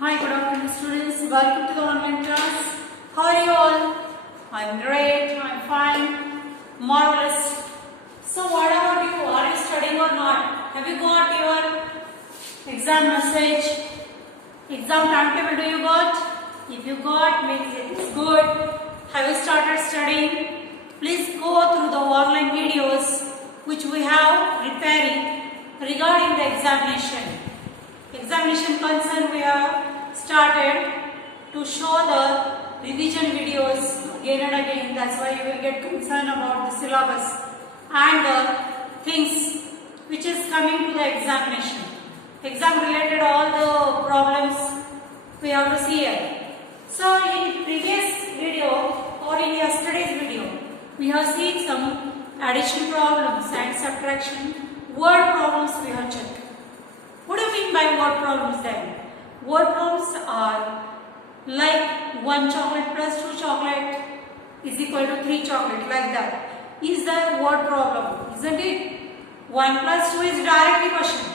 Hi, good afternoon students. Welcome to the online class. How are you all? I'm great, I'm fine, marvelous. So what about you? Are you studying or not? Have you got your exam message? Exam timetable do you got? If you got, means it's good. Have you started studying? Please go through the online videos which we have preparing regarding the examination. Examination concern we have started to show the revision videos again and again. That's why you will get concerned about the syllabus and things which is coming to the examination. Exam related all the problems we have to see here. So in previous video or in yesterday's video, we have seen some addition problems and subtraction word problems we have checked. What do you mean by word problems then? Word problems are like 1 chocolate plus 2 chocolate is equal to 3 chocolate, like that. Is the word problem, isn't it? 1 plus 2 is directly question.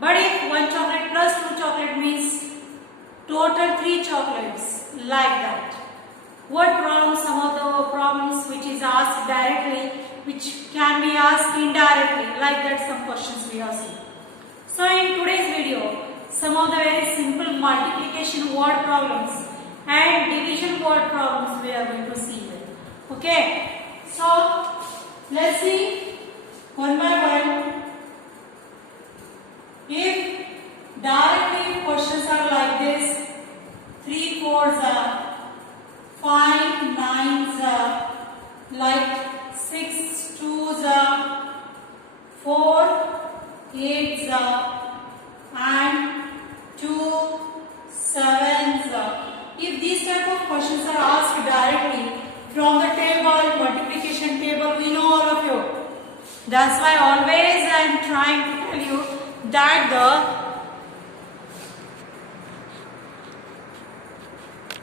But if 1 chocolate plus 2 chocolate means total 3 chocolates, like that. Word problems, some of the problems which is asked directly, which can be asked indirectly, like that some questions we have seen. So in today's video, some of the very simple multiplication word problems and division word problems we are going to see here. Okay, so let's see one by one. If directly questions are like this, 3 4s are 5 9s are like 6 2s are 4 8s are and 2 7s are. If these type of questions are asked directly from the table, multiplication table, we know all of you. That's why always I am trying to tell you that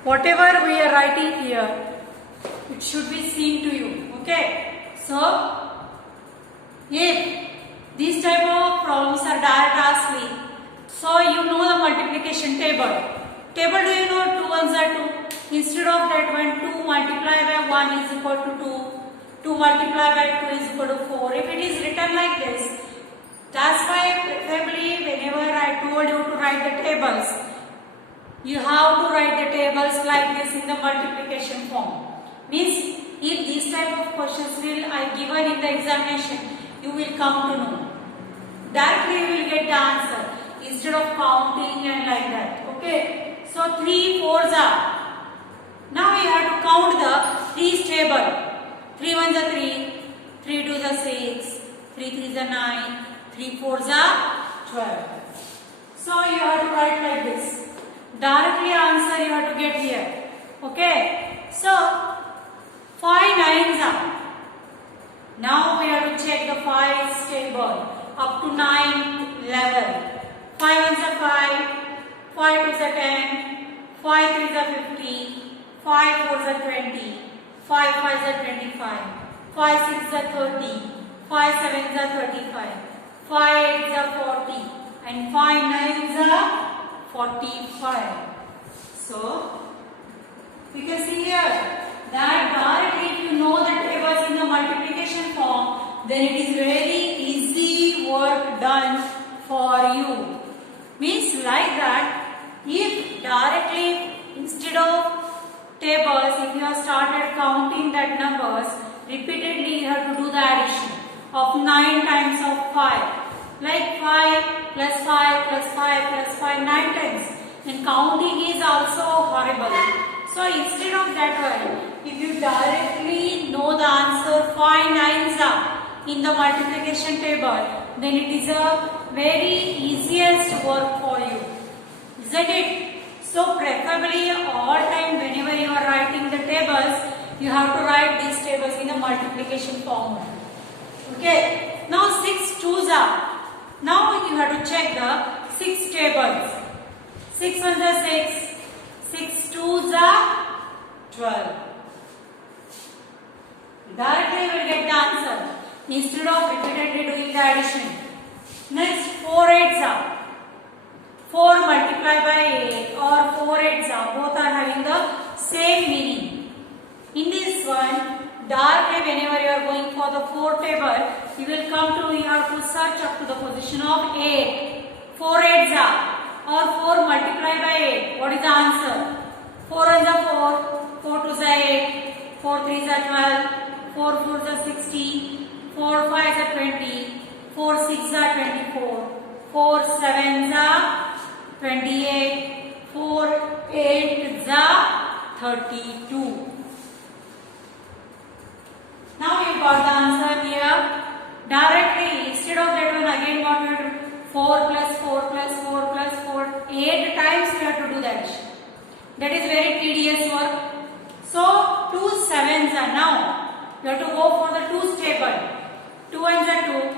whatever we are writing here, it should be seen to you. Okay. So, if these type of problems are direct asked, so you know the multiplication table. Table do you know 2 ones are 2. Instead of that, when 2 multiplied by 1 is equal to 2, 2 multiplied by 2 is equal to 4. If it is written like this, that's why preferably whenever I told you to write the tables, you have to write the tables like this in the multiplication form. Means if these type of questions will I given in the examination, you will come to know. Directly you will get the answer instead of counting and like that. Okay. So 3 4s are. Now you have to count the 3's table. 3 1s are 3, 3 2s are 6, 3 3s are 9, 3 4s are 12. So you have to write like this. Directly answer you have to get here. Okay. So 5 9s are. Now we have to check the 5's table up to 9 level. 5 1s are 5, 5 2s are 10, 5 3s are 50, 5 4s are 20, 5 5s are 25, 5 6s are 30, 5 7s are 35, 5 8s are 40 and 5 9s are 45. So, we can see here that directly if you know the tables in the multiplication form, then it is very easy work done for you. Means like that, if directly instead of tables, if you have started counting that numbers, repeatedly you have to do the addition of 9 times of 5. Like 5 plus 5 plus 5 plus 5, 9 times. And counting is also horrible. So instead of that one, if you directly know the answer 5 9s are in the multiplication table, then it is a very easiest work for you. Isn't it? So preferably all time whenever you are writing the tables, you have to write these tables in the multiplication form. Okay. Now 6 2s are. Now you have to check the 6 tables. 6 1s are 6, 6 2s are 12. Directly you will get the answer instead of repeatedly doing the addition. Next 4 8s are. 4 multiplied by 8 or the 4 table, you will come to, you have to search up to the position of 8. 4 8s are, or 4 multiplied by 8. What is the answer? 4 1s are 4, 4 2s are 8, 4 3s are 12, 4 4s are 16, 4 5s are 20, 4 6s are 24, 4 7s are 28, 4 8s are 32. Now you got the answer here. Directly, instead of that one, again what we have to do? 4 plus 4 plus 4 plus 4. 8 times we have to do that. That is very tedious work. So, 2 7s are now. You have to go for the 2's table. 2 1s are 2,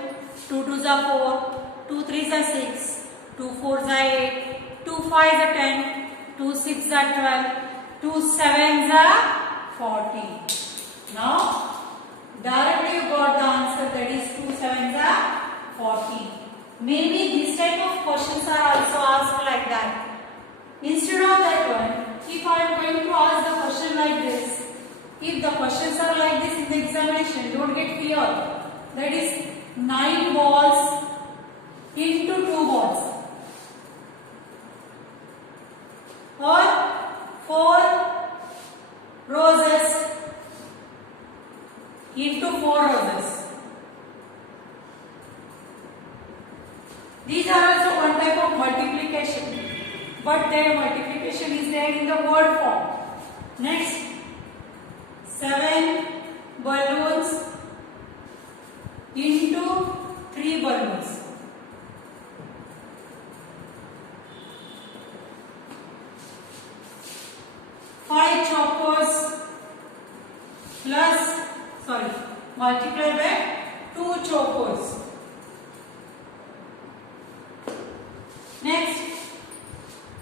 2 2s are 4, 2 3s are 6, 2 4s are 8, 2 5s are 10, 2 6s are 12, 2 7s are 40. Now, directly you got the answer, that is 2 7s are 40. Maybe this type of questions are also asked like that. Instead of that one, if I am going to ask the question like this, if the questions are like this in the examination, don't get fear. That is 9 balls into 2 balls, or 4 roses into 4 roses. These are also one type of multiplication, but their multiplication is there in the word form. Next, 7 balloons into 3 balloons. Multiplied by 2 chocos. Next,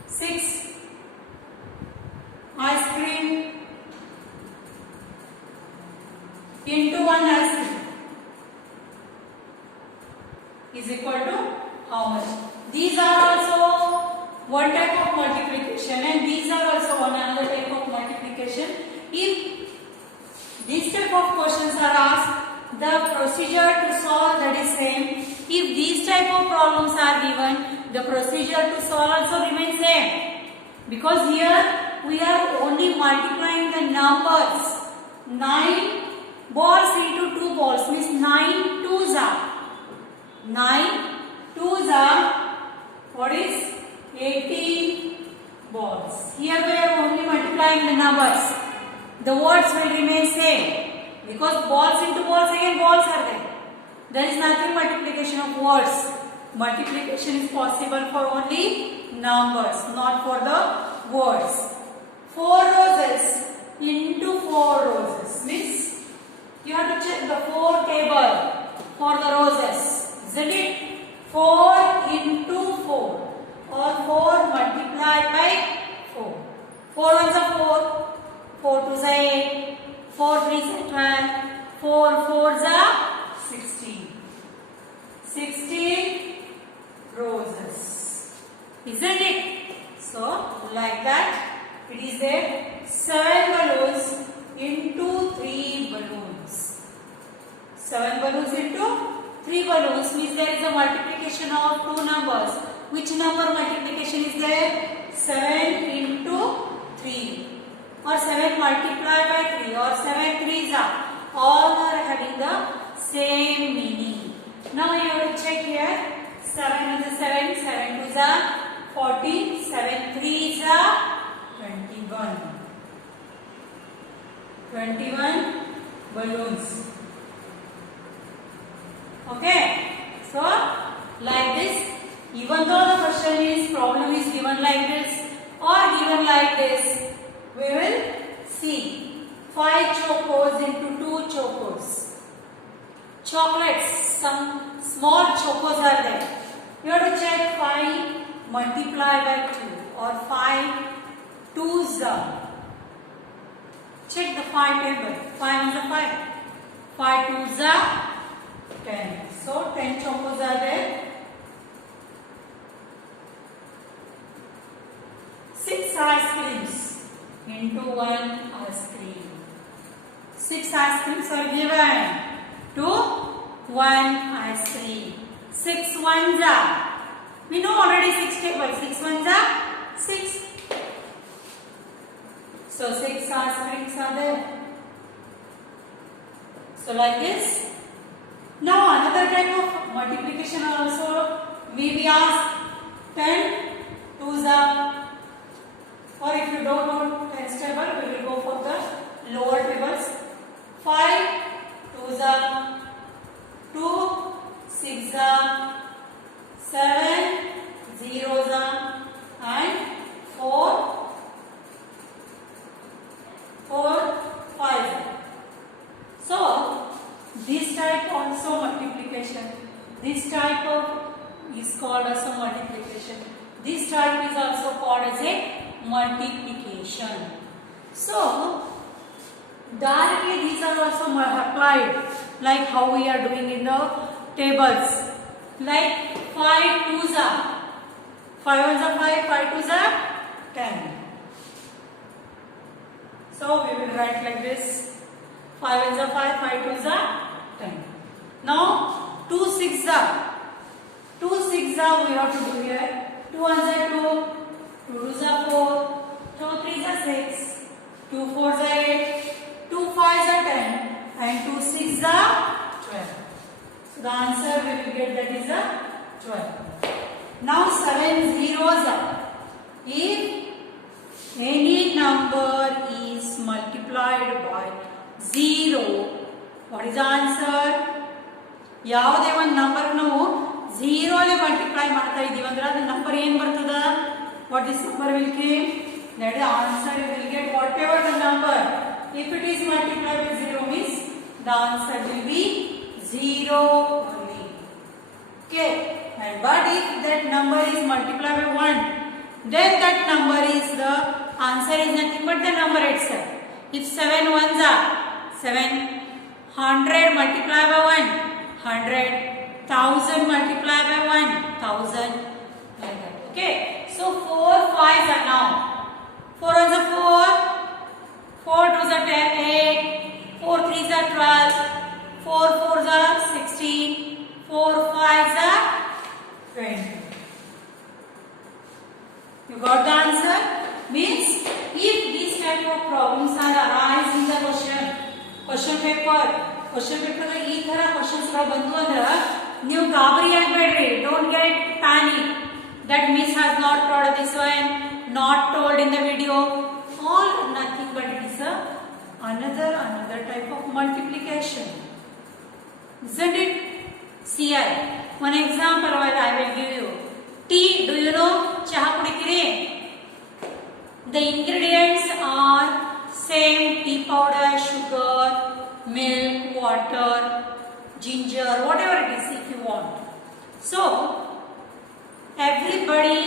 6 ice cream into 1 ice cream is equal to how much? These are also one type of multiplication, and these are also another type of multiplication. If these type of questions are asked, the procedure to solve that is same. If these type of problems are given, the procedure to solve also remains same. Because here we are only multiplying the numbers. 9 balls into 2 balls means 9 twos are. 9 twos are, what is 18 balls. Here we are only multiplying the numbers. The words will remain same. Because balls into balls, again balls are there. There is nothing multiplication of words. Multiplication is possible for only numbers, not for the words. 4 roses into 4 roses means you have to check the 4 table for the roses, isn't it? 4 into 4 or 4 multiplied by 4. 4 ones are 4, 4 twos are 8, 4 threes are 12, 4 fours are 16. 16 roses, isn't it? So, like that, it is there 7 balloons into 3 balloons. 7 balloons into 3 balloons means there is a multiplication of 2 numbers. Which number multiplication is there? 7 into 3 or 7 multiplied by 3 or 7 threes are. All are having the same meaning. Now you have to check here. 7 is a 7, 7 twos are 40, 7 threes are 21. 21 balloons. Okay. So, like this, even though the question is, problem is given like this or given like this, we will see 5 chocos into 2 chocos. Chocolates, some small chocos are there. You have to check 5 multiplied by 2 or 5 twos are. Check the 5 table. 5 is a 5. 5 twos are 10. So 10 chocos are there. 6 ice creams into 1 ice cream. 6 ice creams are given. 2, 1 as 3. 6 ones are. We know already 6 tables. 6 ones are 6. So 6 asterisks are there. So like this. Now another type of multiplication also may be asked. 10 twos are, or if you don't know tens table, we will go for the lower tables. 5 twos are, 2 6 are, 7 zeros are, and 4 5 are. So this type also multiplication. This type of is called as a multiplication. This type is also called as a multiplication. So directly these are also applied like how we are doing in the tables. Like 5 twos are, 5 ones are 5, 5 twos are 10. So we will write like this. 5 ones are 5, 5 twos are 10. Now 2 6 are. 2 6 are we have to do here. 2 ones are 2, 2 twos are 4, 2 threes are 6, 2 fours are 8, 2 fives are 10, and 2 sixes are 12. So the answer we will get, that is a 12. Now 7 zeros are. If any number is multiplied by 0, what is the answer? ಯಾವುದೇ ಒಂದು number ನಾವು 0 ಅಲ್ಲಿ multiply ಮಾಡ್ತಾ ಇದೀವಿ ಅಂದ್ರೆ ಅದು number ಏನು ಬರ್ತದ? What this number will give? That the answer you will get whatever the number. If it is multiplied by 0 means the answer will be 0 only. Okay. And but if that number is multiplied by 1, then that number is the answer is nothing but the number itself. If 7 ones are 700 multiplied by 1, 100. 1000 multiplied by 1, 1000, like that. Okay. So 4 5s are now. 4 ones are 4, 4 twos are 10, 8, 4 threes are 12, 4 fours are 16, 4 5s are 20. You got the answer? Means if these type of problems are arise in the question paper ಈ ತರ questions ಗಳು ಬಂದು ಅಂದ್ರೆ ನೀವು ಗಾಬರಿ ಆಗಬೇಡ್ರಿ. Don't get panic that miss has not told this one, not told in the video, all nothing but it is another type of multiplication, isn't it? See, one example I will give you. Tea, do you know? ಚಹಾ ಕುಡಿತೀರಿ? The ingredients are same: tea powder, sugar, milk, water, ginger, whatever it is if you want. So everybody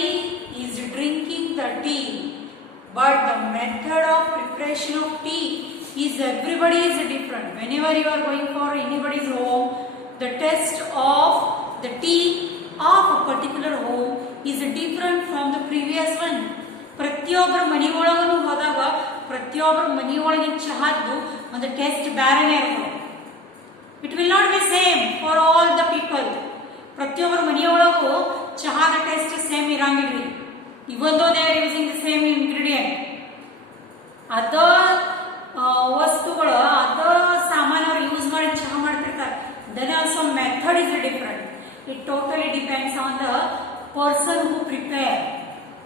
is drinking the tea, but the method of preparation of tea is everybody is different. Whenever you are going for anybody's home, the taste of the tea of a particular home is different from the previous one. ಪ್ರತಿಯೊಬ್ಬರ ಮನೆಯೊಳಗೂ ಹೋದಾಗ ಪ್ರತಿಯೊಬ್ಬರ ಮನೆಯೊಳಗಿನ ಚಹಾದ್ದು ಒಂದು taste ಬೇರೆನೇ ಇರ್ತದೆ. It will not be same for all the people. ಪ್ರತಿಯೊಬ್ಬರ ಮನೆಯೊಳಗೂ ಚಹಾದ taste same ಇರಂಗಿಲ್ರಿ. Even though they are using the same ingredient, ಅದ ವಸ್ತುಗಳು ಅದ ಸಾಮಾನು ಅವ್ರು ಯೂಸ್ ಮಾಡಿ ಚಹಾ ಮಾಡ್ತಿರ್ತಾರೆ. Then also method is different. It totally depends on the person who prepare.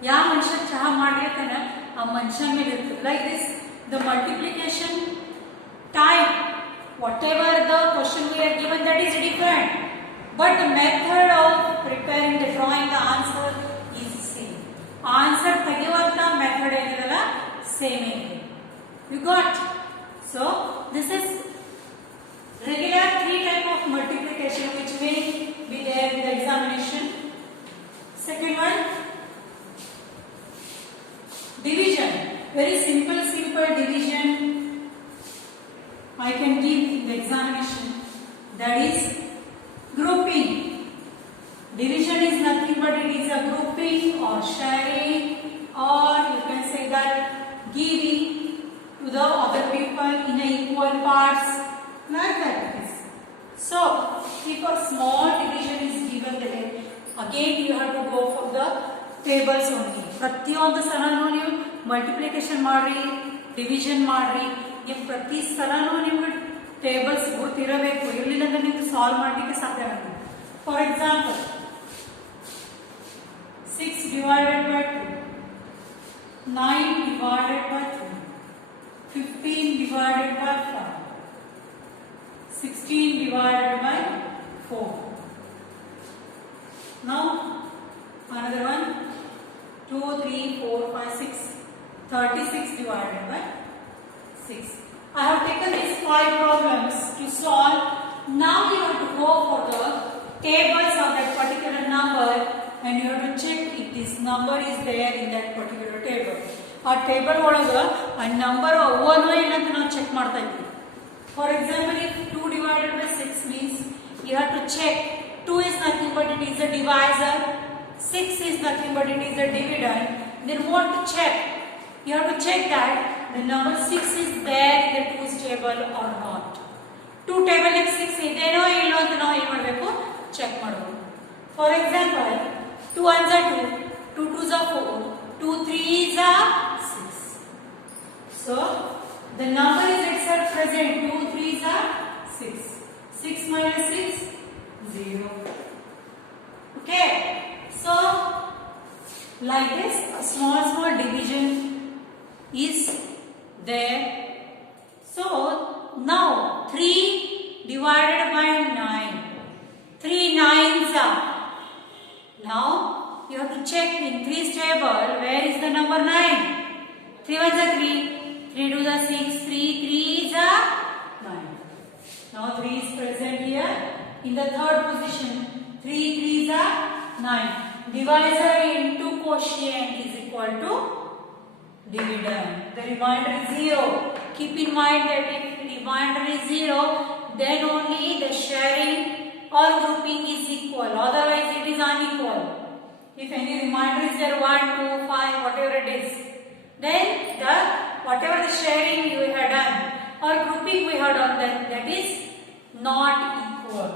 ಯಾವ ಮನುಷ್ಯ ಚಹಾ ಮಾಡಿರ್ತಾನೆ ಆ ಮನುಷ್ಯನ ಮೇಲೆ ಇರ್ತದೆ. Like this the multiplication type, whatever the question we are given, that is different, but the method of preparing the drawing the answer is same. Answer ತೆಗೆಯುವಂತ method ಏನಿರಲ್ಲ ಸೇಮ್ ಇದೆ. You got? So this is regular 3 type of multiplication which may be there in the examination. Second one, division. Very simple division I can give in the examination, that is grouping. Division is nothing but it is a grouping or sharing, or you can say that giving to the other people in equal parts, like that it is. So if a small division is given there, again you have to go for the tables only. ಪ್ರತಿಯೊಂದು ಸಲನೂ ನೀವು multiplication ಮಾಡ್ರಿ, division ಮಾಡ್ರಿ, ನೀವು ಪ್ರತಿ ಸಲನೂ ನಿಮ್ಗೆ tables ಗೊತ್ತಿರಬೇಕು. ಇರಲಿಲ್ಲ ಅಂದ್ರೆ ನಿಮ್ಗೆ ಸಾಲ್ವ್ ಮಾಡಲಿಕ್ಕೆ ಸಾಧ್ಯ ಆಗಲ್ಲ. For example 6 divided by 2, 9 divided by 3, 15 divided by 5, 16 divided by 4. Now another one, 2, 3, 4, 5, 6, 36 divided by 6. I have taken these 5 problems to solve. Now you have to go for the tables of that particular number and you have to check if this number is there in that particular table. ಆ table ಒಳಗೆ ಆ number ಅವನೋ ಇಲ್ಲ ಅಂತ ನಾವು check ಮಾಡ್ತಾ ಇದ್ದೀವಿ. For example, if 2 divided by 6 means you have to check 2 is nothing but it is a divisor, 6 is nothing but it is a dividend. Then what to check? You have to check that the number 6 is there in the 2's table or not. 2 table like 6 ideno illo anta ನಾವು ಏನು ಮಾಡಬೇಕು, check ಮಾಡಬೇಕು. For example, 2 ones are 2, 2 twos are 4, 2 threes are 6. So the number is itself present, 2 threes are 6. 6 minus 6, 0. Okay. So like this, a small division is there. So now 3 divided by 9, 3 nines are. Now you have to check in 3's table where is the number 9. 3 ones are 3, 3 twos are 6, 3 threes are 9. Now 3 is present here in the third position. 3 threes are 9. Divisor into quotient is equal to dividend. The remainder is 0. Keep in mind that if remainder is 0, then only the sharing or grouping is equal. Otherwise it is unequal. If any remainder is there, 1, 2, 5, whatever it is, then the whatever the sharing you have done or grouping we have done, then that is not equal.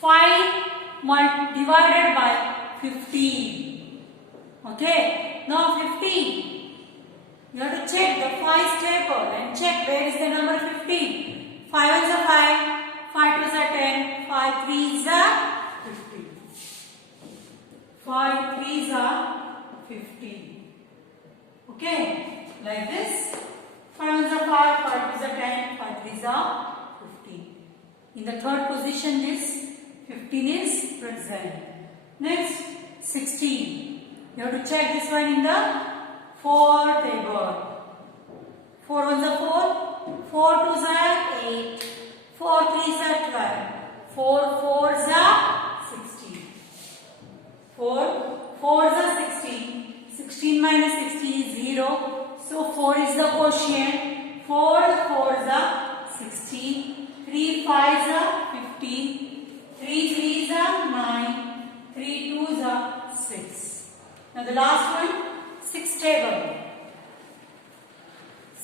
5 divided by 15. Okay. Now 15. You have to check the 5's table and check where is the number 15. 5 ones are 5, 5 twos are 10, 5 threes are 15. 5 threes are 15. Okay. Like this. 5 ones are 5, 5 twos are 10, 5 threes are 15. In the third position, this 15 is present. Next, 16. You have to check this one in the 4 table. 4 ones are 4, 4 twos are 8, 4 threes are 12, 4 fours are 16. 4 fours are 16. 16 minus 16 is 0. So 4 is the quotient. 4 fours are 16. 3 fives are 15. 3 threes are 9. 3 twos are 6. Now the last one, 6 table.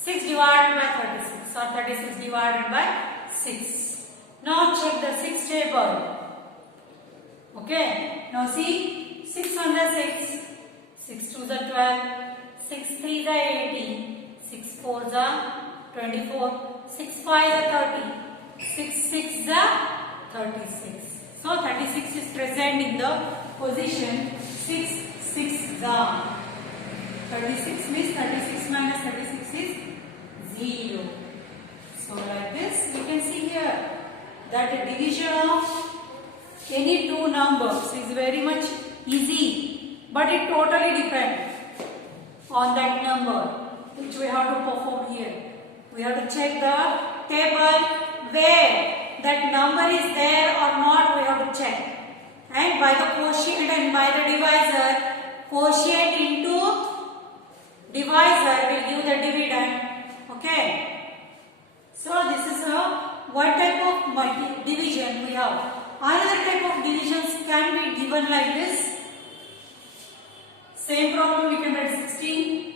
6 divided by 36 or 36 divided by 6. Now check the 6 table. Okay. Now see, 6 ones are 6, 6 twos are 12, 6 threes are 18, 6 fours are 24, 6 fives are 30, 6 sixes are 36. So 36 is present in the position 6 6 are. 36 means 36 minus 36 is 0. So like this we can see here that the division of any two numbers is very much easy, but it totally depends on that number which we have to perform here. We have to check the table where that number is there or not, we have to check. And by the quotient and by the divisor, quotient into divisor will give the dividend. Okay. So this is one type of division we have. Another type of divisions can be given like this. Same problem we can write 16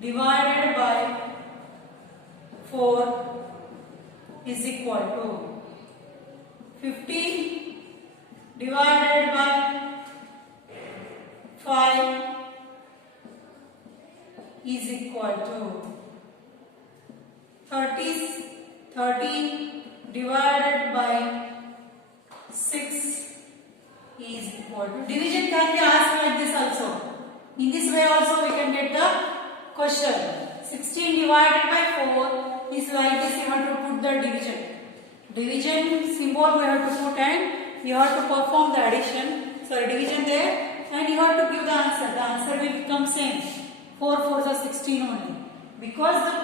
divided by 4 is equal to 15 divided by 5 is equal to 30 divided by 6 is equal to. Division can be asked like this also. In this way also we can get the question. 16 divided by 4 is like this. You have to put the division. Division symbol we have to put and you have to perform the addition. Sorry, division there, and you have to give the answer. The answer will become same. 4 4s are 16 only. Because the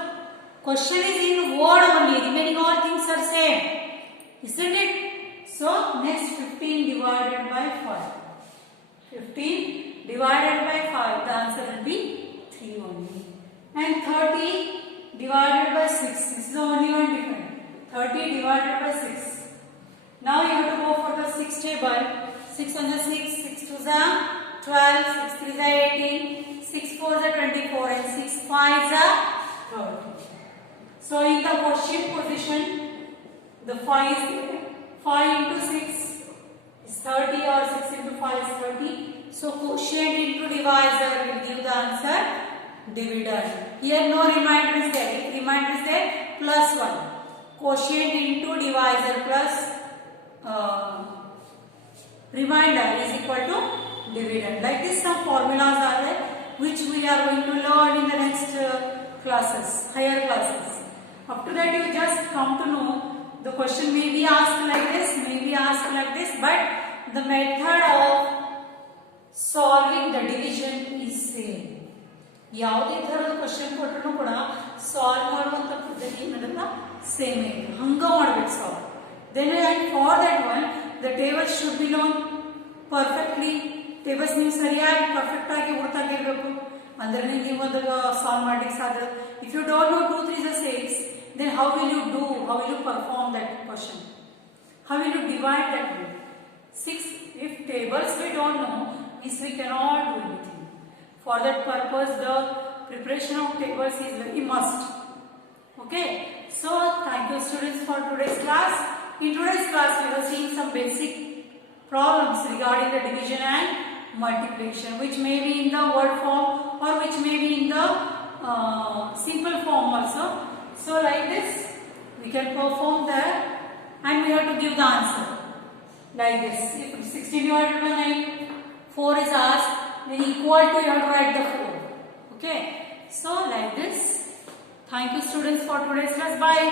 question is in word only. Remaining all things are same. Isn't it? So next 15 divided by 5. 15 divided by 5. The answer will be 3 only. And 30 divided by 6. This is the only one different. 30 divided by 6. Now you have to go for the 6 table. 6 on the 6. 6 2s are 12. 6 3s are 18. 6 4s are 24. And 6 5s are 30. So in the quotient position, the 5 is 5 into 6 is 30 or 6 into 5 is 30. So quotient into divisor will give the answer dividend. Here no reminder is there. If reminder is there, plus 1. Quotient into divisor plus reminder is equal to dividend. Like this some formulas are there which we are going to learn in the next classes, higher classes. Up to that you just come to know the question may be asked like this, may be asked like this, but the method of solving the division is same. ಯಾವುದೇ ತರದ question ಕೊಟ್ಟರು ಕೂಡ solve ಮಾಡುವಂತ ಪದ್ಧತಿ ಏನದಲ್ಲ same ಇದೆ. ಹಂಗ ಮಾಡಬೇಕು solve. Then and for that one the tables should be known perfectly. Tables ನೀವು ಸರಿಯಾಗಿ ಪರ್ಫೆಕ್ಟ್ ಆಗಿ ಗುರ್ತಾಗಿರ್ಬೇಕು. ಅಂದ್ರೆ ನೀವು ಅದನ್ನ ಸಾಲ್ವ್ ಮಾಡ್ಲಿಕ್ಕೆ ಸಾಧ್ಯ. If you don't know 2 3s are 6, then how will you do? How will you perform that question? How will you divide that way? 6. If tables we don't know, means we cannot do anything. For that purpose, the preparation of tables is very must. Okay. So thank you students for today's class. In today's class, we have seen some basic problems regarding the division and multiplication, which may be in the word form or which may be in the simple form also. So like this, we can perform that and we have to give the answer. Like this, if 16 divided by 9, 4 is asked, then equal to you have to write the 4. Okay. So like this. Thank you students for today's class. Bye.